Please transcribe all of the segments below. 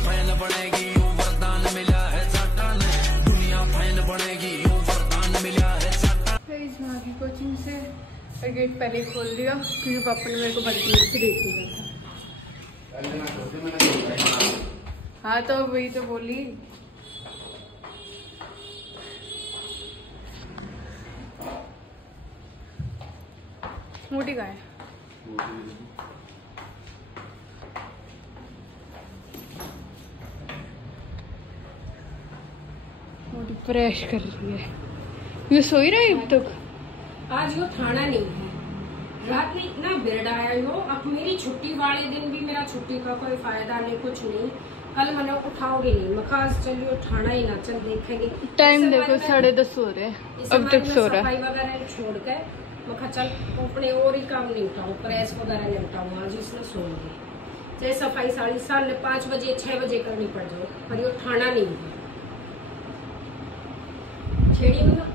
Fan बनेगी यूं वरदान मिला है साटान, दुनिया फैन बनेगी यूं वरदान मिला है साटान। की कोचिंग से गेट पहले खोल दिया क्योंकि पापा ने मेरे को बल्कि से देख लिया था। हाँ तो वही तो बोली। मोटी का है मोटी प्रेस कर रही है। ये सो ही रही अब तक। आज यो थाना नहीं है, रात में इतना बिरड आया यो। अब मेरी छुट्टी वाले दिन भी मेरा छुट्टी का कोई फायदा नहीं, कुछ नहीं। कल मैंने उठाओगे नहीं, मैं खास चलिए उठाना ही ना, चल देखेंगे। टाइम देखो 10:30 हो रहे हैं, अब तक सो रहा है। सफाई वगैरह छोड़ के मैं चल अपने और ही काम नहीं उठाऊँ, प्रेस वगैरह नहीं उठाऊँ, आज इसने सोऊंगी। चाहे सफाई 5:30 बजे 6 बजे करनी पड़ जाए, पर ये उठाना नहीं है। छेड़ी में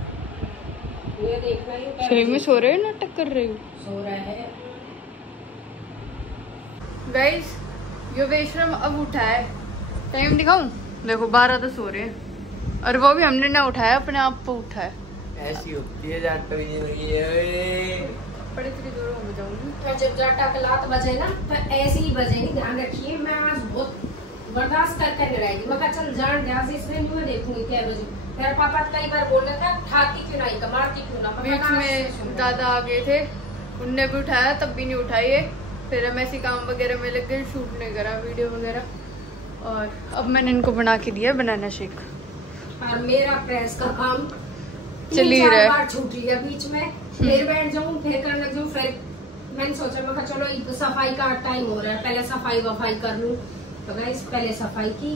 ये देखना ही शरीर में सो रहे हो, नाटक कर रहे हो। सो रहा है गाइस। यो बेशरम अब उठा है, टाइम दिखाऊं देखो 12 तो सो रहे हैं, और वो भी हमने ना उठाया, अपने आप को उठा है। ऐसी होती है जाट बड़ी तेरी दूर हो जाऊंगी। तो जब जाटा कलात बजे ना तो ऐसे ही बजेगी, ध्यान रखिए। मैं आज बहुत बर्दाश्त करके नहीं रहेगी। मैं चल जान ध्यान से इसलिए मैं देखूंगी क्या बजे। मेरे पापा कई बार बोल रहे थे ठाती क्यों नहीं, मारती क्यों ना। बीच में दादा आ गए थे, उनने भी उठाया, तब भी नहीं उठाई है। फिर हम ऐसे काम वगैरह में लग गए, शूट नहीं करा वीडियो वगैरह। और अब मैंने इनको बना के दिया बनाना शेक। और मेरा प्रेस का काम चल ही रहा है, छूट लिया बीच में, फिर बैठ जाऊँ, फिर करने लग जाऊँ। फिर मैंने सोचा मैं चलो सफाई का टाइम हो रहा है, पहले सफाई वफाई कर लूँ। तो गाइस पहले सफाई की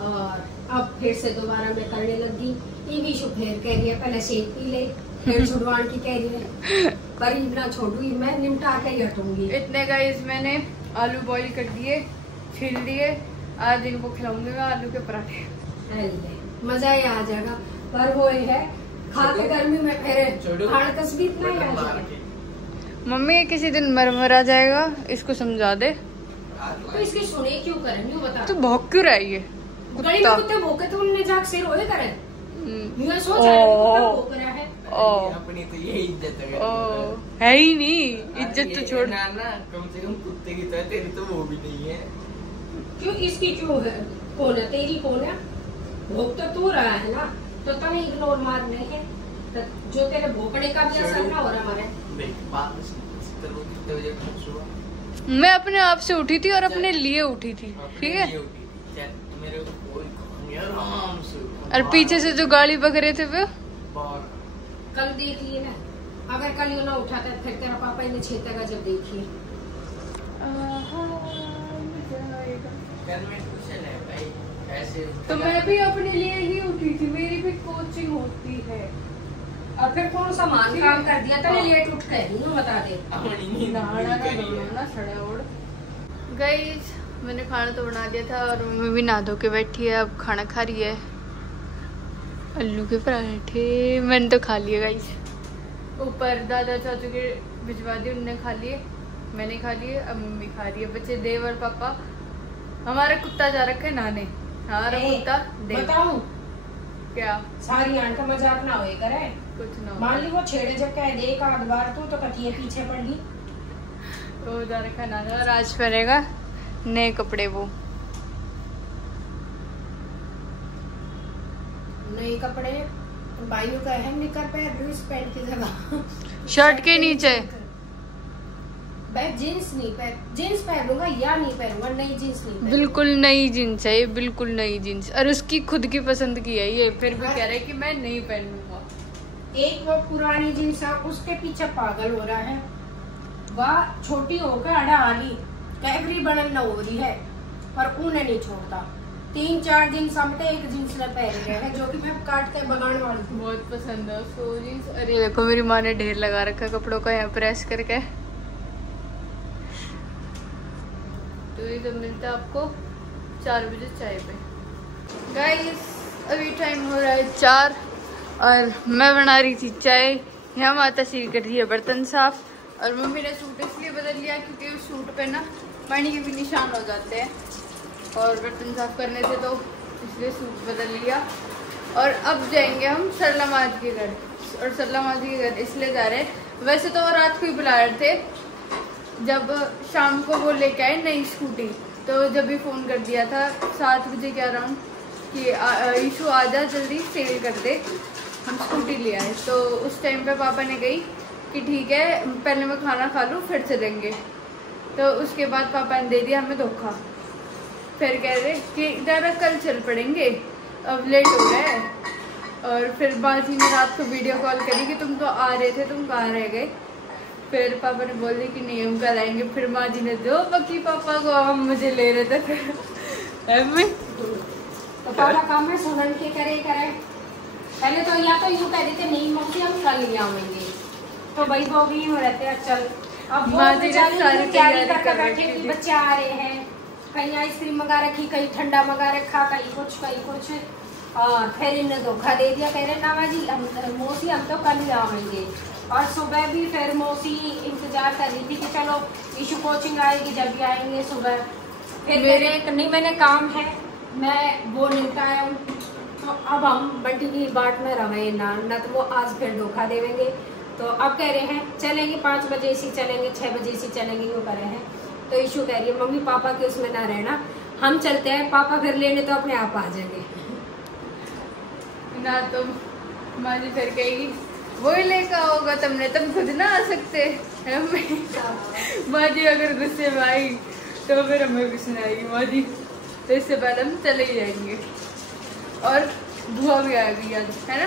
और अब फिर से दोबारा मैं करने लगी। ये भी फिर कह रही है पहले शेक पी ले, फिर छुड़वान की कह रही है, पर इतना छोड़ूंगी मैं, निपटा के ही हटूंगी। इतने गाइस मैंने आलू बॉईल कर दिए, छील दिए। आज इनको खिलाऊंगी मैं आलू के पराठे, मजा ही आ जाएगा। पर वो है खा के गर्मी में फिर हड़कस भी इतना ही आ जाएगा। मम्मी किसी दिन मर आ जाएगा, इसको समझा दे। तो इसकी सुने क्यों करें, यूँ बता। तो भौंक क्यों रही है? गली में कुत्ते भौंके तो उनने जाग से रोए करे। मैं सोच रहा भौंक रहा है। अपनी तो ये इज्जत है ही नहीं, इज्जत तो छोड़। ना कम से कम कुत्ते की तरह तेरी तो वो भी नहीं है। क्यों इसकी क्यों है? कौन है तेरी, कौन है? भौंक तो तू रहा है ना, तो तुम्हें इग्नोर मारने है। तो जो तेरे भौंकने का भी असर ना हो रहा हमारे। मैं अपने आप से उठी थी और अपने लिए उठी थी, ठीक है। और पीछे से जो गाड़ी बग रहे थे वो कल देख लिए ना, अगर कल यू ना उठाता फिर तेरा पापा इन्हें छेतेगा जब देखिए। तो मैं भी अपने लिए ही उठी थी, मेरी भी कोचिंग होती है। और फिर कौन सा मान काम कर दिया तने लेट उठ के बता दे। गाइस मैंने खाना तो बना दिया था और मम्मी भी नहा धो के बैठी है, अब खाना खा रही है। आलू के पराठे मैंने तो खा लिए गाइस। ऊपर दादा चाचू के भिजवा दिए, उनने खा लिए, मैंने खा लिए, अब मम्मी खा रही है। बच्चे देव और पापा। हमारा कुत्ता जा रखा है नहाने, हमारा कुत्ता देव। बताऊं क्या? सारी आंट का मजाक ना होए करे, कुछ ना मान ली वो छेड़े जब कह दे एक आध बार तो कतिये पीछे पड़ ली। तो जा रखा है नहाने और आज पहनेगा नए कपड़े। वो नए कपड़े भाइयों का है, निकर पहन ड्रेस पैंट की जगह शर्ट के नीचे जींस नहीं जींस पहनूंगा या नहीं पहनूंगा, नई जींस नहीं पहनूंगा। बिल्कुल नई जींस है ये, बिल्कुल नई जींस। और उसकी खुद की पसंद की है ये, फिर भी कह रहा है कि मैं नहीं पहनूंगा। एक वो पुरानी जींस है, उसके पीछे पागल हो रहा है। वह छोटी होकर अड़ा आली कैबरी बनन न हो रही है, पर उन्हें नहीं छोड़ता। 3-4 जींस हमने एक जींस में पहन रहे हैं, जो कि मैं काट के बगाने वाली हूँ। बहुत पसंद है उसको जींस। अरे देखो मेरी माँ ने ढेर लगा रखा है कपड़ों का यहाँ प्रेस करके। तो ये सब मिलता है आपको 4 बजे चाय पे। गाइस अभी टाइम हो रहा है 4 और मैं बना रही थी चाय। यहाँ माता श्री कर रही है बर्तन साफ। और मम्मी ने सूट इसलिए बदल लिया क्योंकि उस सूट पे ना पानी के भी निशान हो जाते हैं, और बर्तन साफ करने थे तो इसलिए सूट बदल लिया। और अब जाएंगे हम सरला माजी के घर, और सरला माजी के घर इसलिए जा रहे हैं, वैसे तो रात को ही बुला रहे थे, जब शाम को वो लेके आए नई स्कूटी, तो जब भी फ़ोन कर दिया था 7 बजे के अराउंड कि ईशू आजा जल्दी सेल कर दे, हम स्कूटी ले आए। तो उस टाइम पे पापा ने कही कि ठीक है पहले मैं खाना खा लूँ फिर चलेंगे। तो उसके बाद पापा ने दे दिया हमें धोखा, फिर कह रहे कि डायरेक्ट कल चल पड़ेंगे, अब लेट हो रहा है। और फिर बाजी ने रात को वीडियो कॉल करी कि तुम तो आ रहे थे, तुम कहाँ रह गए। फिर पापा ने बोल दिया कि नहीं हम कल आएंगे। फिर माजी ने जो बकी पापा को हम मुझे ले रहे थे फिर तो पापा काम में सुनन के करे पहले तो या तो यूँ कह देते नहीं मम्मी हम कल ही आएंगे, तो भाई वो भी यूँ रहते हैं चल। अब माजी ने सारी तैयारी कर बैठे कि बच्चे आ रहे हैं, कहीं आइसक्रीम मंगा रखी, कहीं ठंडा मंगा रखा, कहीं कुछ। और फिर इन्हें धोखा दे दिया, कह रहे ना माजी मौसी हम तो कल ही आएंगे। और सुबह भी फिर मौसी इंतजार कर रही थी कि चलो ईशू कोचिंग आएगी जब भी आएंगे सुबह। फिर मैंने काम है, मैं वो निपटाया हूँ, तो अब हम बंटी की बाट में रहे ना तो वो आज फिर धोखा देंगे। तो अब कह रहे हैं चलेंगे 5 बजे से चलेंगे, 6 बजे से चलेंगे, यूँ कर रहे हैं। तो ईशू कह रही है मम्मी पापा के उसमें ना रहना, हम चलते हैं, पापा फिर लेने तो अपने आप आ जाएंगे ना। तो माजी फिर कहेगी वही लेकर होगा तुमने, तुम खुद ना आ सकते। माजी अगर गुस्से में आई तो फिर हमें गुस्सा आएगी माजी, तो इससे पहले हम चले ही जाएंगे। और बुआ भी आ गई आज, है ना?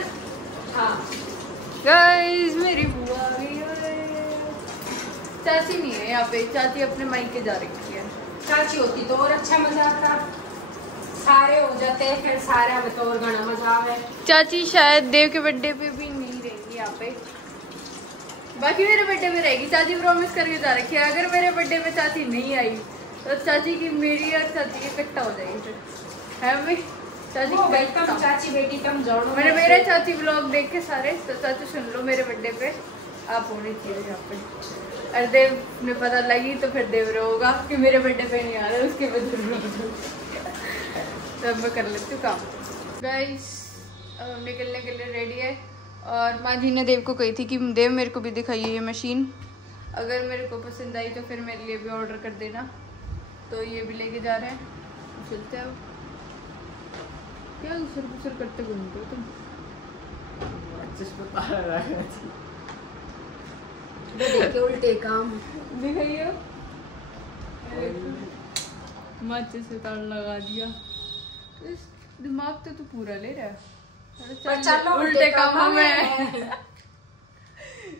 हाँ गाइस मेरी बुआ आ गई है। चाची नहीं है यहाँ पे, चाची अपने मायके जा रखी है। चाची होती तो और अच्छा मजा आता, सारे हो जाते हैं फिर सारे में तो और गाना मजा आवे। चाची शायद देव के बर्थडे पे भी नहीं रहेंगी यहाँ पे, बाकी मेरे बर्थडे में रहेगी। चाची प्रॉमिस करके जा रखी है, अगर मेरे बर्थडे में चाची नहीं आई तो चाची की मेरी और चाची की इकट्ठा हो जाएगी फिर, है मम्मी? चाची ओ भाई तुम चाची बेटी तुम जानो। मैंने मेरे चाची ब्लॉग देख के सारे, तो चाची सुन लो मेरे बर्थडे पे आप होनी चाहिए यहाँ पे। अरे देव ने पता लगी तो फिर देव होगा कि मेरे बर्थडे पे नहीं आ रहा, उसके बाद तब मैं कर लेती हूँ काम। गाइस अब हम निकलने के लिए रेडी है, और माजी ने देव को कही थी कि देव मेरे को भी दिखाइए ये मशीन, अगर मेरे को पसंद आई तो फिर मेरे लिए भी ऑर्डर कर देना। तो ये भी लेके जा रहे हैं, चलते हैं। क्या गुसर करते घूमते हो तुम? देखिए उल्टे काम दिखाइए, माचिस से तार लगा दिया। इस दिमाग तो तू पूरा ले रहा है। चलो उल्टे काम हमें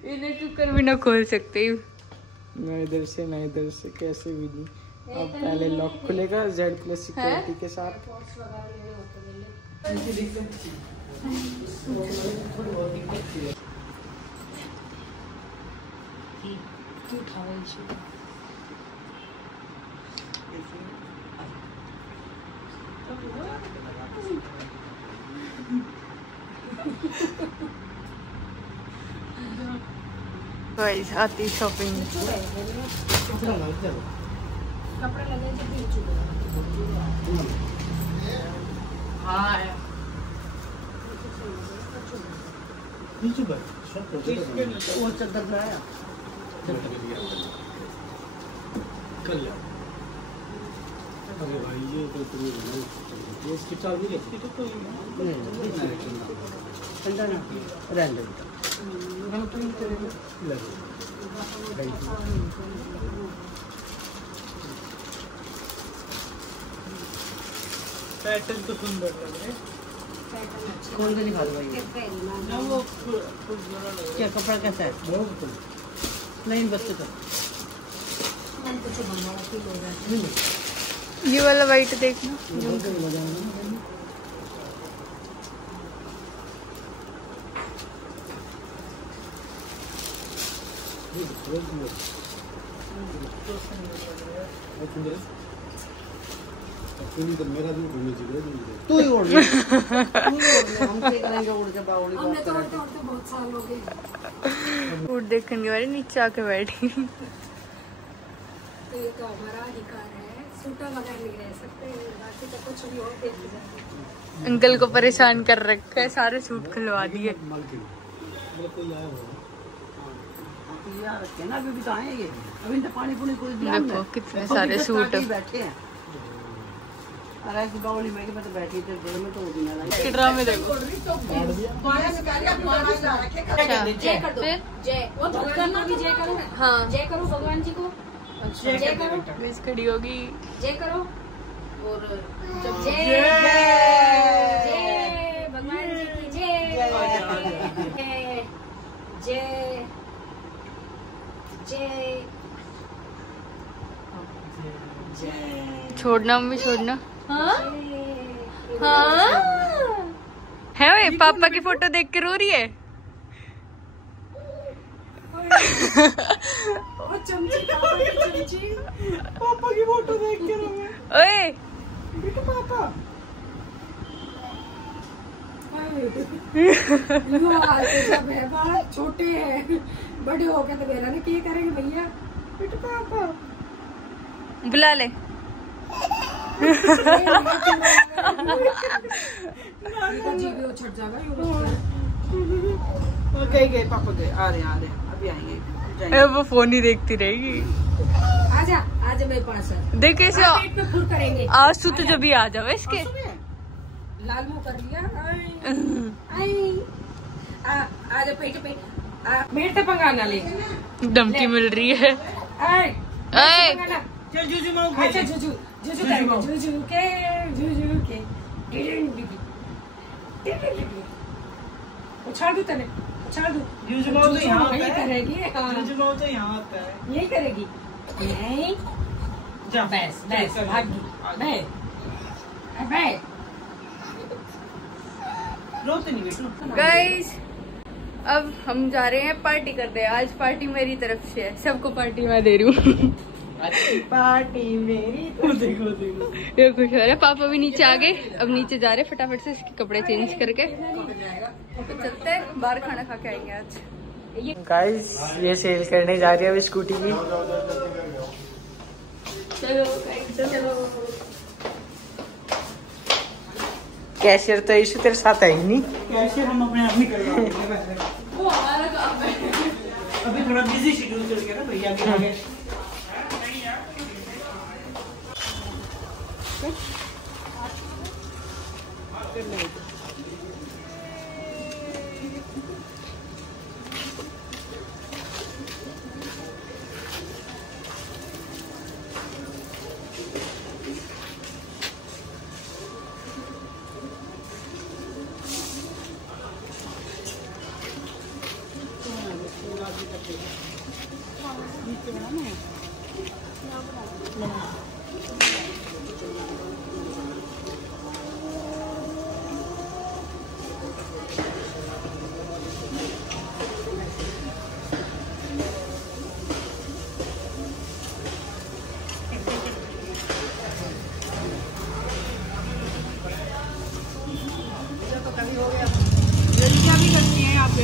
इन्हें तू कर भी ना खोल सकते। ना इधर से कैसे भी नहीं। अब पहले लॉक खुलेगा Z+ सिक्योरिटी के साथ। गाइस आती शॉपिंग। कपड़े लगे जो बीच वो चद्दर में आया कल। अरे भाई ये तो इसकी चाबी रखी तो कोई नहीं ठंडा ना रहने हम तो नहीं करेंगे। पैटर्न तो सुंदर लग रहा है। कौन सा दिखा दो भाई? वो क्या कपड़ा कैसा है? बहुत नहीं बच्चे का ये वाला वाइट देखना। मेरा भी घूमने चाहिए तू ही उड़ हम करेंगे उड़ के बावली हमने तो बहुत साल हो गए फूड देखने के बाद नीचे आके बैठी। तो ये तो हमारा अधिकार है सूटा बगैर नहीं रह सकते, बाकी तो कुछ भी और देख जाए। अंकल को परेशान कर रखा है, सारे सूट खुलवा दिए। अभी भी तो आएंगे, अभी तो पानी पुनी कोई दिया देखो कितने सारे सूट बैठे हैं। अरे बावली में तो बैठी थी घर में, तो वो भी ना लाई। किड्रा में देखो। जय कर दो, जय वो भगवान को भी जय करो। हाँ जय करो भगवान जी को, जय करो, प्लीज खड़ी होगी। जय करो और जय जय भगवान जी की जय जय जय जय। छोड़ना मम्मी, छोड़ना। हाँ है ओए, पापा की फोटो देख के रो रही है। चमची पापा की फोटो देख के रो रहे। ओए बेटा पापा सब है, बहुत छोटे हैं, बड़े हो गए तो मेरा ने क्या करेंगे भैया। बेटा पापा बुला ले। जी भी वो छट जाएगा। गए पापा गए, आ रहे अभी आएंगे। वो फोन ही देखती रहेगी। आजा आजा मेरे पास देख कैसे पेट पे फुल करेंगे। आंसू तो जब भी आ जाओ इसके। लाल मुंह कर लिया। आजा पेट पे मेरे से पंगा ना ले। धमकी मिल रही है। चल जूजू माँ अच्छा जुजू जुजू करेंगे, जुजू के उछाल दू तने, उछाल दू। जूजू माँ तो यहाँ यही करेगी। जूजू माँ तो यहाँ आता है, यही करेगी। नहीं जा बस बस भागी बैठ बैठ। रोते नहीं बेटू। गाइस अब हम जा रहे हैं पार्टी करने। आज पार्टी मेरी तरफ से है, सबको पार्टी मैं दे रही हूँ। पार्टी मेरी तो देखो ये खुश हो रहा है। पापा भी नीचे आ गए, अब नीचे जा रहे फटाफट से इसके कपड़े चेंज करके तो चलते हैं बाहर, खाना खा के आएंगे आज। गाइस ये सेल करने जा रही है अभी स्कूटी की। चलो चलो। कैशियर तो इशू तेरे साथ है ही नहीं। कैशियर हम अपने आप ही करवाएंगे। वो हमारा काम है। अभी थोड़ा बिजी शेड्यूल चल गया ना भैया भी आ गए। जल्दियाँ भी करती हैं यहाँ पे।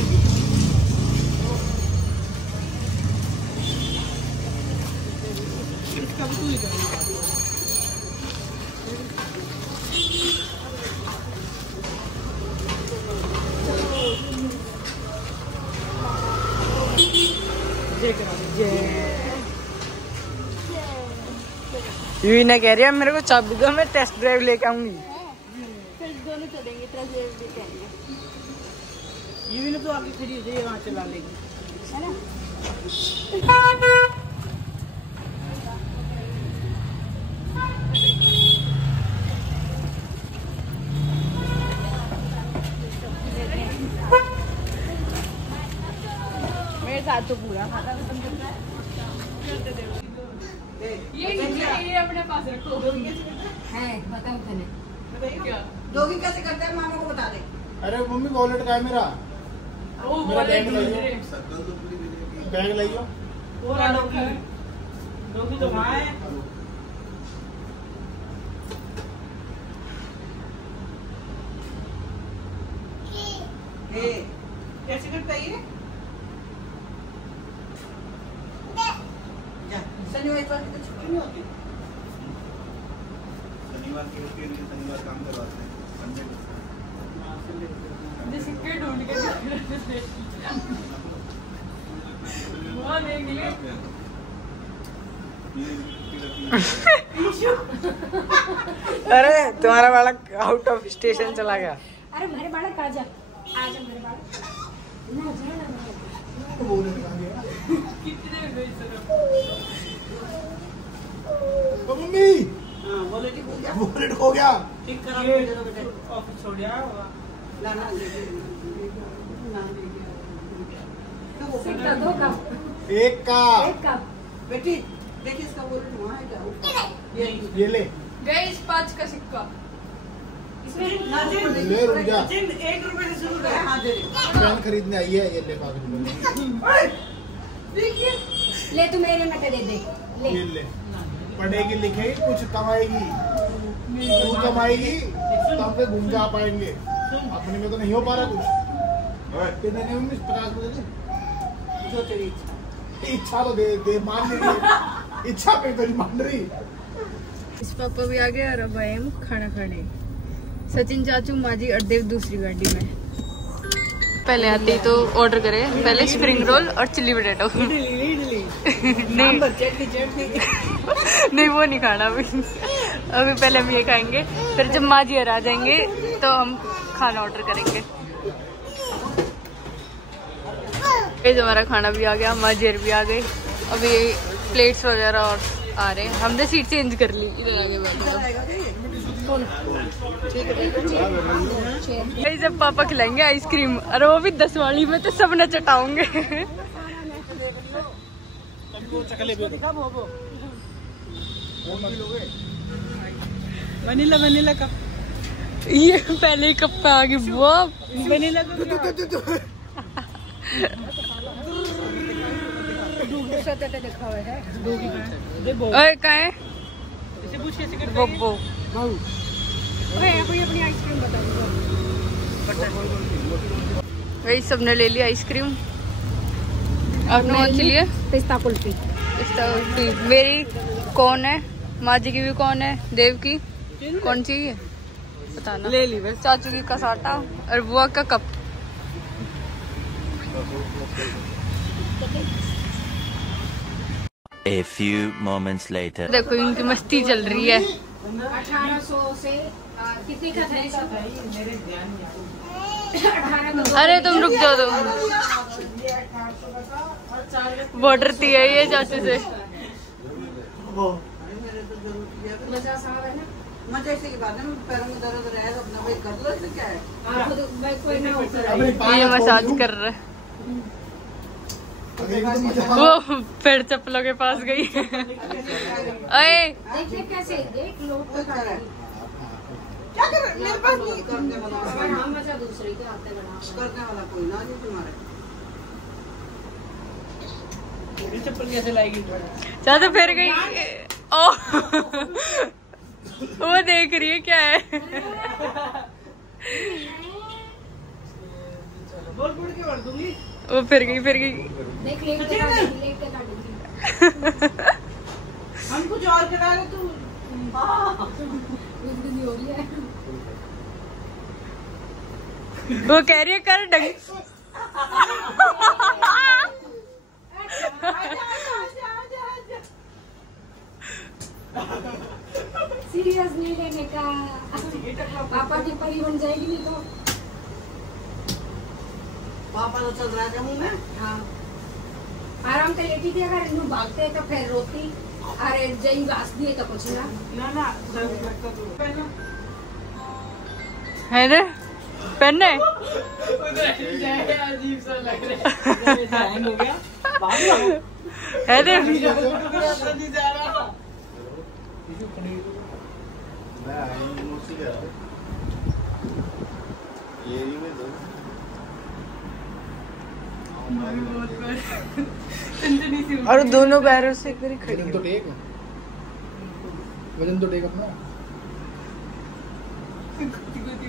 इसका भी तू ही करेगा। यूना कह रही है मेरे को चाबी दो, मैं टेस्ट ड्राइव लेके आऊंगी। फिर दोनों चलेंगे, ट्रक लेके आएंगे। यूना तो आगे खड़ी हो जाए, वहाँ चला लेगी, है ना? मेरे साथ तो पूरा ये अपने पास रखो। है, बताओ तने क्या? दोगी कैसे करते हैं मामा को बता दे। अरे मम्मी वॉलेट का है मेरा वो बैग लाइयो, बैग लाइयो। डोगी तो वहाँ है। कैसे करता है ये? शनिवार इतवार की तो छुट्टी नहीं होती। काम करवाते हैं अरे तुम्हारा बालक आउट ऑफ स्टेशन चला गया। अरे मेरे बालक आजा आजा मेरे बालक ना जा ना मम्मी वॉलेट खो गया। ठीक करा ऑफिस छोड़ दिया लाना सिक्का दो कप एक का बेटी देखिए इसका वॉलेट वहाँ है क्या? ये ले गाइस 5 का सिक्का। ले रुक जा। 1 रुपए से शुरू करे। हाँ दे पेन खरीदने आई है, ये ले 5 रुपए। देखिए ले तू मेरे में दे दे ले ये ले, पढ़ेगी लिखेगी कुछ कमाएगी, तू कमाएगी तो हम घूम जा पाएंगे। अपने में तो नहीं हो पा रहा कुछ। कितने नहीं मम्मी 50 रुपए दे। जो तेरी इच्छा। इच्छा तो दे मान रही, इच्छा पे तो नहीं मान रही। इस पापा भी आ गए और अब आए हम खाना खाने। सचिन चाचू माजी और देव दूसरी गाड़ी में। पहले आते ही तो ऑर्डर करे, पहले स्प्रिंग रोल और चिल्ली पोटैटो। नहीं नहीं वो नहीं खाना अभी पहले हम ये खाएंगे, फिर जब माजी और आ जाएंगे तो हम खाना ऑर्डर करेंगे। हमारा खाना भी आ गया, माजी भी आ गई। अभी प्लेट्स वगैरह और आ रहे हैं। हमने सीट चेंज कर ली, इधर आगे बैठे। जब पापा खिलाएंगे आइसक्रीम, अरे वो भी 10 वाली में, तो सब न चटाओगे। वनीला वनीला का ये पहले ही कप पे आ गई वो वनीला अरे कहाँ है वो अपनी आइसक्रीम बता वही सबने ले लिया आइसक्रीम। आपने कौन सी लिए? पिस्ता कुल्फी। मेरी कौन है, माजी की भी कौन है, देव की कौन सी है बताना। ले ली बस। चाचू की कसाटा और बुआ का cup. A few moments later. देखो इनकी मस्ती चल रही है। 1800 से कितने का था? 1800। अरे तुम रुक जाओ, तुम बहुत डरती है ये चाचू से। मजा साहब है ना, मजा ऐसे की बात है, पैरों में दर्द रहे तो अपना भाई कर लो, इससे क्या है। कोई ना होता ये मसाज कर रहा है। वो फिर चप्पलों के पास गई। अरे देखिए कैसे देख लो क्या कर रहे? मेरे पास नहीं करने वाला हम मजा दूसरे के हाथ में करने वाला कोई ना नहीं तुम्हारे। ये चप्पल कैसे लाएगी? चाचा फिर गई। ओ वो देख रही है क्या है। बोल बोल के मार दूंगी। वो फिर गई देख लेट के काटेंगे। हम कुछ और करा रहे तू हो रही है। वो कह रही है कर डंग। सीरियस नहीं लेने का, पापा की परी बन जाएगी नहीं तो। पापा तो चल रहा है मुंह में। हाँ आराम से लेटी थी, अगर इन्हों भागते तो फिर रोती, अरे जई घास दिए तो कुछ ना ना है ना पहने। अजीब सा लग रहा है। हो गया है ना और दोनों पैरों से इधर ही खड़ी वजन तो टेक, वजन तो टेक अपना।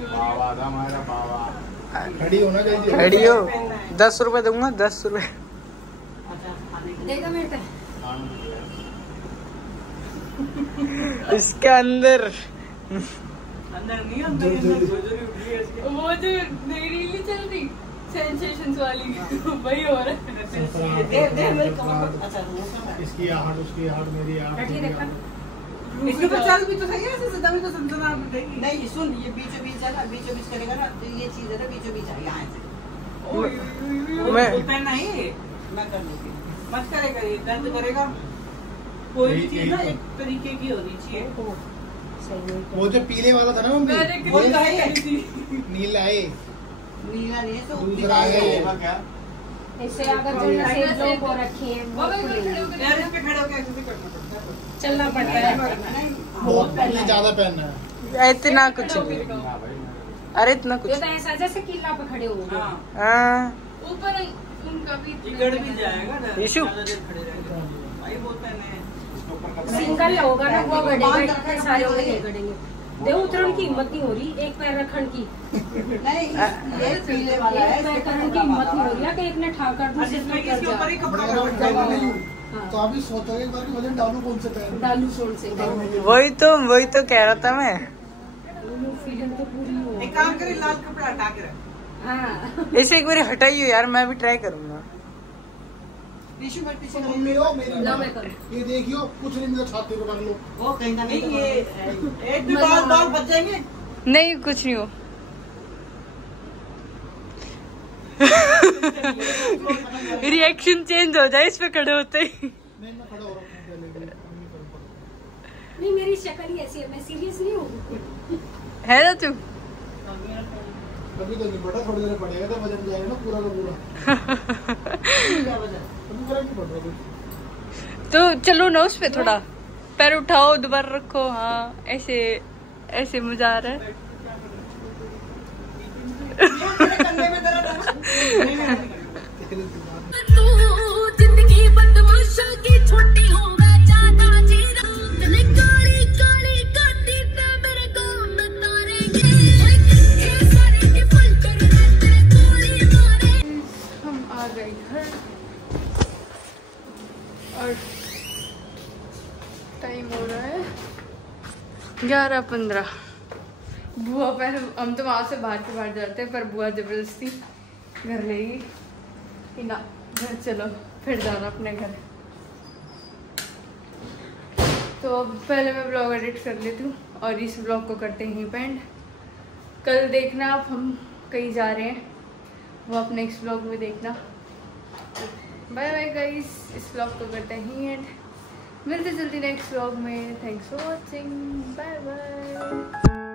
बाबा था हमारा बाबा। खड़ी होना चाहिए। खड़ी हो। 10 रुपए दूंगा, 10 रुपए। देगा मेरे पे। इसके अंदर अंदर नहीं अंदर जोजोरी उठ रही है इसकी। वो जो नई रील नहीं चल रही सेंसेशंस वाली वही हो रहा है। दे मेरे कमर। अच्छा वो सब इसकी आहट उसकी आहट मेरी आहट बैठिए देखा इसके ऊपर चल भी तो सही है, ऐसे सदा भी तो सनसना देगी। नहीं सुन, ये बीचों बीच है ना, बीचों बीच करेगा ना तो ये चीज है ना बीचों बीच है यहाँ से। मैं पहनना ही मैं कर लूंगी। मत करेगा, ये दर्द करेगा। कोई भी चीज ना एक तरीके की होनी चाहिए। वो जो पीले वाला था ना मम्मी, मैंने वो कितनी है करी थी। नीला है नीला नहीं है तो दूसरा है क्या? इससे अगर जो नसें ब्लॉक हो रखी हैं वो खुलेंगी। यार इस पे खड़े होकर ऐसे करना पड़ता है। चलना पड़ता है। बहुत पहले ज्यादा पहनना है। इतना कुछ नहीं, अरे इतना कुछ ये तो ऐसा जैसे किला पे खड़े होंगे। हाँ, हाँ। ऊपर उनका भी टिकट भी जाएगा ना, यीशु। ज्यादा देर खड़े रहेंगे। भाई बोलते हैं सिंगल होगा ना वो गड़ेगा, इतने सारे होंगे नहीं गड़ेंगे। देखो उतरन की हिम्मत नहीं हो रही, एक पैर रखन की नहीं, ये पीले वाला है। एक पैर करने की हिम्मत नहीं हो रही है कि एक ने ठाकर दूसरे जिसमें ने इसके कर ऊपर ही जा। कपड़ा अगर लगा पहनना नहीं हाँ। तो अभी सोचोगे एक बार कि वजन डालू कौन से पहन। डालू सोल से वही तो कह रहा था मैं। फीलिंग तो पूरी हो। एक काम करे, लाल कपड़ा हटा के रख। हाँ इसे एक बार हटाइयो यार, मैं भी ट्राई करूंगा। टिश्यू में पीछे तो मम्मी हो मेरी लो माँ। मैं करूँ। ये देखियो कुछ नहीं मिला, छाती पे रख लो। वो कहीं ना नहीं कहीं ये एक भी बाल बच जाएंगे। नहीं कुछ नहीं हो। रिएक्शन चेंज हो जाए इस पे खड़े होते ही। नहीं मैं खड़ा हो रहा हूँ पहले के लिए, मम्मी करूँगा। नहीं मेरी शक्ल ही ऐसी है, मैं सीरियस नहीं हूँ। है ना तू? अभी तो नहीं पड़ा, थोड़ी देर पड़ेगा तो वजन जाएगा ना पूरा का पूरा। अभी फर्क नहीं पड़ रहा कुछ। तो चलो ना उस पे थोड़ा पैर उठाओ, दोबारा रखो। हाँ ऐसे ऐसे मजा आ रहा है। कंधे में दर्द है ना। जिंदगी बदमाशों की छोटी होगा ज्यादा जीना तने काली काली काटी पे मेरे को नतारेंगे ये सारे के फल कर तेरे गोली मारे। हम आ गए घर और टाइम हो रहा है 11:15। बुआ पर हम तो वहाँ से बाहर जाते हैं, पर बुआ जबरदस्ती घर ले गई कि ना घर चलो, फिर जाना अपने घर। तो अब पहले मैं ब्लॉग एडिट कर लेती हूँ और इस ब्लॉग को करते ही पेंड। कल देखना आप हम कहीं जा रहे हैं, वो आप नेक्स्ट ब्लॉग में देखना। बाय बाय गाइस, इस ब्लॉग को करते ही एंड मिलते जल्दी नेक्स्ट ब्लॉग में। Thanks for watching, bye bye.